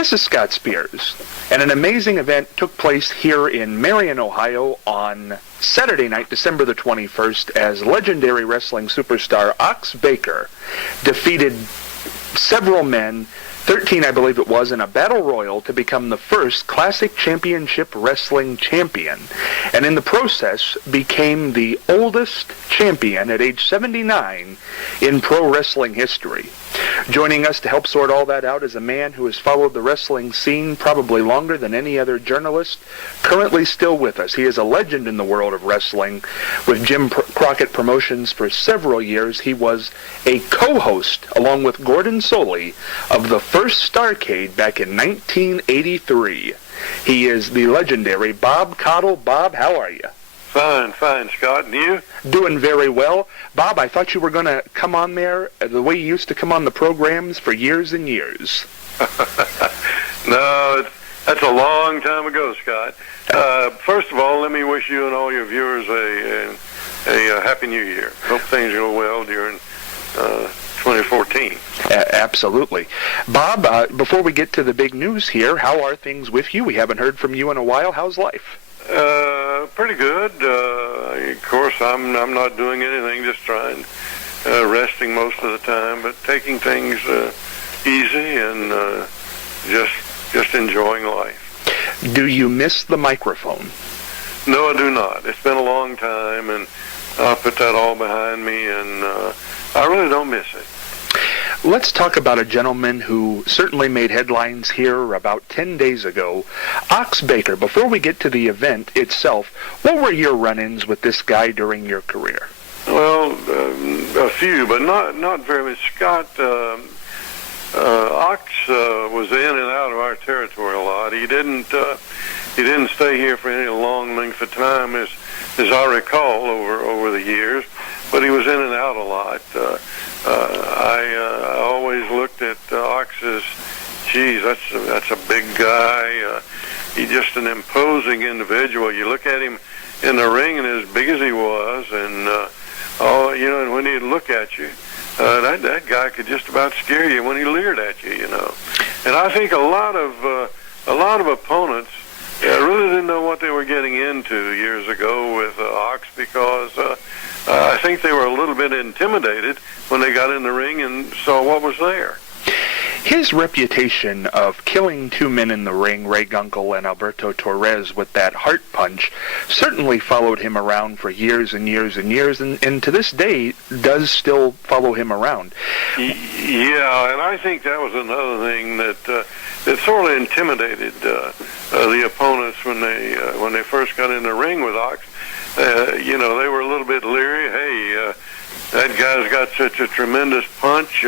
This is Scott Spears, and an amazing event took place here in Marion, Ohio on Saturday night, December the 21st, as legendary wrestling superstar Ox Baker defeated several men, 13 I believe it was, in a battle royal to become the first Classic Championship Wrestling champion, and in the process became the oldest champion at age 79 in pro wrestling history. Joining us to help sort all that out is a man who has followed the wrestling scene probably longer than any other journalist, currently still with us. He is a legend in the world of wrestling. With Jim Crockett Promotions for several years, he was a co-host, along with Gordon Soley, of the first Starrcade back in 1983. He is the legendary Bob Caudle. Bob, how are you? Fine, Scott. And you? Doing very well. Bob, I thought you were going to come on there the way you used to come on the programs for years and years. No, that's a long time ago, Scott. First of all, let me wish you and all your viewers a Happy New Year. Hope things go well during 2014. Absolutely. Bob, before we get to the big news here, how are things with you? We haven't heard from you in a while. How's life? Pretty good. Of course, I'm not doing anything, just trying, resting most of the time, but taking things easy and just enjoying life. Do you miss the microphone? No, I do not. It's been a long time, and I'll put that all behind me, and I really don't miss it. Let's talk about a gentleman who certainly made headlines here about 10 days ago, Ox Baker. Before we get to the event itself, what were your run-ins with this guy during your career? Well, a few, but not very much. Scott, Ox was in and out of our territory a lot. He didn't stay here for any long length of time, as I recall over the years, but he was in and out a lot. I always looked at Ox as, geez, that's a big guy. He's just an imposing individual. You look at him in the ring, and as big as he was, and and when he'd look at you, that guy could just about scare you when he leered at you, And I think a lot of opponents really didn't know what they were getting into years ago with Ox, because I think they were a little bit intimidated when they got in the ring and saw what was there. His reputation of killing two men in the ring, Ray Gunkel and Alberto Torres, with that heart punch, certainly followed him around for years and years and years, and to this day does still follow him around. Yeah, and I think that was another thing that sort of intimidated the opponents when they first got in the ring with Ox. They were a little bit leery. Hey, that guy's got such a tremendous punch.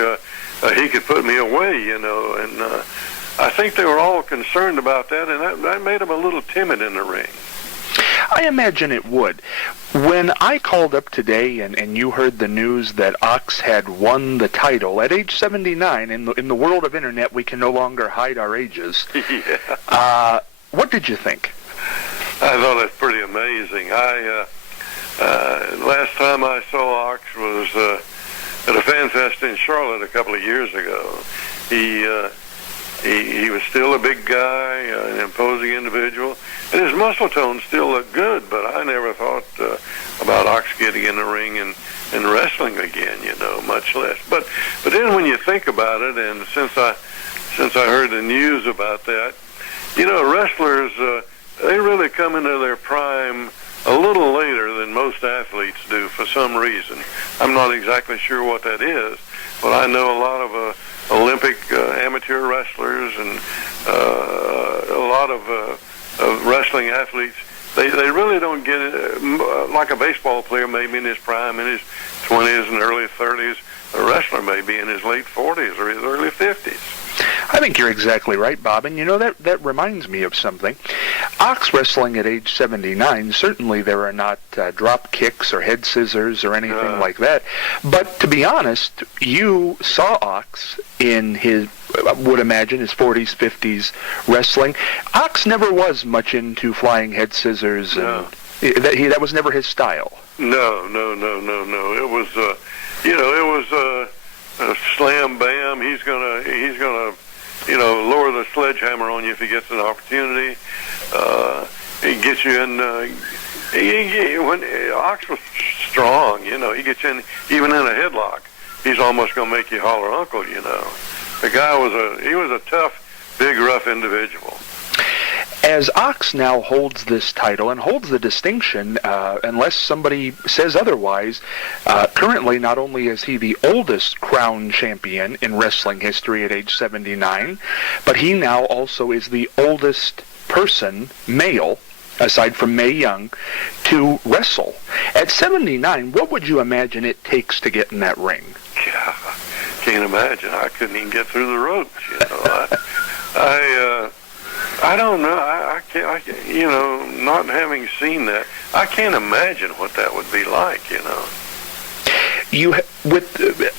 He could put me away, and I think they were all concerned about that, and that made them a little timid in the ring. I imagine it would. When I called up today and you heard the news that Ox had won the title at age 79, in the world of internet we can no longer hide our ages. Yeah. What did you think? I thought it was pretty amazing. Last time I saw Ox was at a fan fest in Charlotte a couple of years ago. He was still a big guy, an imposing individual, and his muscle tone still looked good, but I never thought about Ox getting in the ring and wrestling again, much less. But then when you think about it, and since I heard the news about that, wrestlers, they really come into their prime a little later than most athletes do for some reason. I'm not exactly sure what that is, but I know a lot of Olympic amateur wrestlers and a lot of wrestling athletes. They really don't get it, like a baseball player maybe in his prime, in his 20s and early 30s. A wrestler may be in his late 40s or his early 50s. I think you're exactly right, Bob, and that reminds me of something. Ox wrestling at age 79, certainly there are not drop kicks or head scissors or anything like that, but to be honest, you saw Ox in his, I would imagine, his 40s, 50s wrestling. Ox never was much into flying head scissors, and that was never his style. No. It was, it was slam bam. He's gonna lower the sledgehammer on you if he gets an opportunity. He gets you in. When Ox was strong, he gets in even in a headlock. He's almost going to make you holler uncle. The guy was a tough, big, rough individual. As Ox now holds this title and holds the distinction, unless somebody says otherwise, currently not only is he the oldest crowned champion in wrestling history at age 79, but he now also is the oldest person, male, aside from Mae Young, to wrestle. At 79, what would you imagine it takes to get in that ring? Yeah, can't imagine. I couldn't even get through the ropes, I don't know. I can't, not having seen that, I can't imagine what that would be like,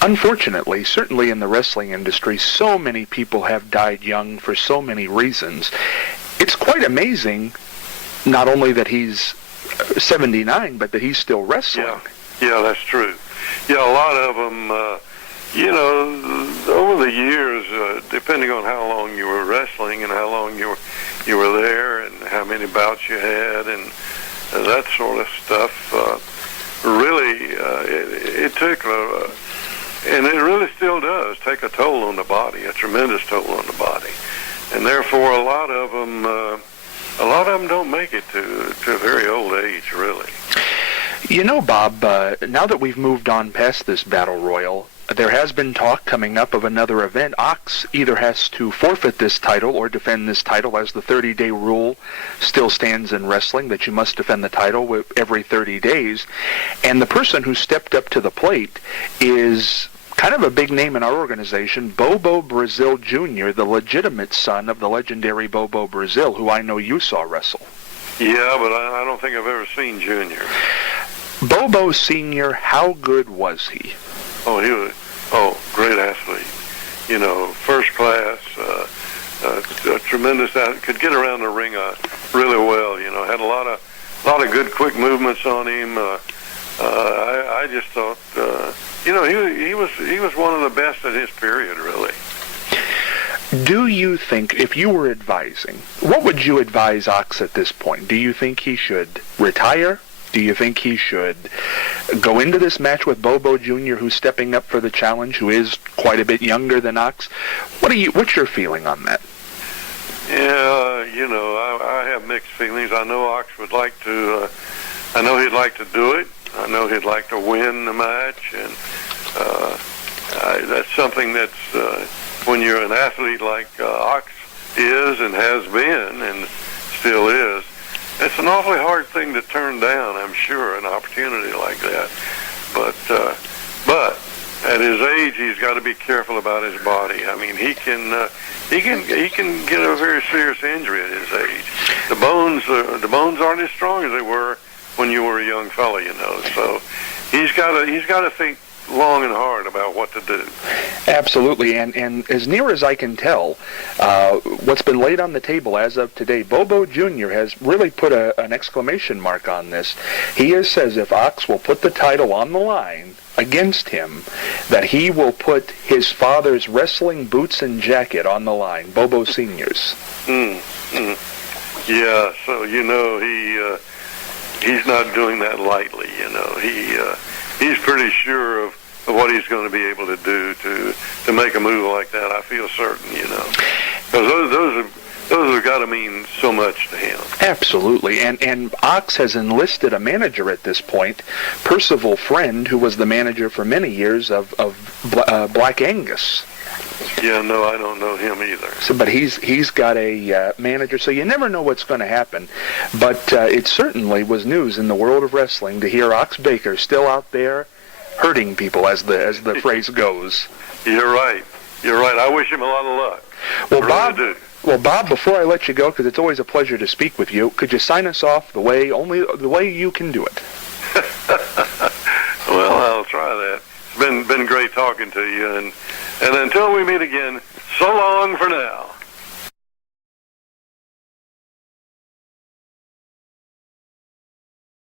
Unfortunately, certainly in the wrestling industry, so many people have died young for so many reasons. It's quite amazing, not only that he's 79, but that he's still wrestling. Yeah, that's true. Yeah, a lot of them, over the years, depending on how long you were wrestling and how long you were there and how many bouts you had and that sort of stuff, really, it took, and it really still does, take a toll on the body, a tremendous toll on the body. And therefore, a lot of them don't make it to a very old age, really. Bob, now that we've moved on past this battle royal, there has been talk coming up of another event. Ox either has to forfeit this title or defend this title, as the 30-day rule still stands in wrestling, that you must defend the title every 30 days. And the person who stepped up to the plate is kind of a big name in our organization, Bobo Brazil Jr., the legitimate son of the legendary Bobo Brazil, who I know you saw wrestle. Yeah, but I don't think I've ever seen Junior. Bobo Sr., how good was he? Oh, he was great athlete. First class, a tremendous could get around the ring really well. Had a lot of good quick movements on him. I just thought, he was one of the best at his period, really. Do you think, if you were advising, what would you advise Ox at this point? Do you think he should retire? Do you think he should go into this match with Bobo Jr., who's stepping up for the challenge, who is quite a bit younger than Ox? What's your feeling on that? Yeah, I have mixed feelings. I know Ox would like to, I know he'd like to do it. I know he'd like to win the match, and that's something that's, when you're an athlete like Ox is and has been and still is, it's an awfully hard thing to turn down, I'm sure, an opportunity like that. But at his age, he's got to be careful about his body. I mean, he can get a very serious injury at his age. The bones aren't as strong as they were when you were a young fella, So he's got to think long and hard about what to do. Absolutely, and as near as I can tell, what's been laid on the table as of today, Bobo Jr. has really put an exclamation mark on this. He says if Ox will put the title on the line against him, that he will put his father's wrestling boots and jacket on the line, Bobo Sr.'s. Yeah, so he's not doing that lightly. He's pretty sure of what he's going to be able to do to make a move like that. I feel certain, because those have got to mean so much to him. Absolutely, and Ox has enlisted a manager at this point, Percival Friend, who was the manager for many years of Black Angus. Yeah, no, I don't know him either. So, but he's got a manager, so you never know what's going to happen. But it certainly was news in the world of wrestling to hear Ox Baker still out there hurting people, as the phrase goes. You're right. I wish him a lot of luck. Well, Bob, before I let you go, because it's always a pleasure to speak with you, could you sign us off the way you can do it? Well, I'll try that. It's been great talking to you, and until we meet again, so long for now.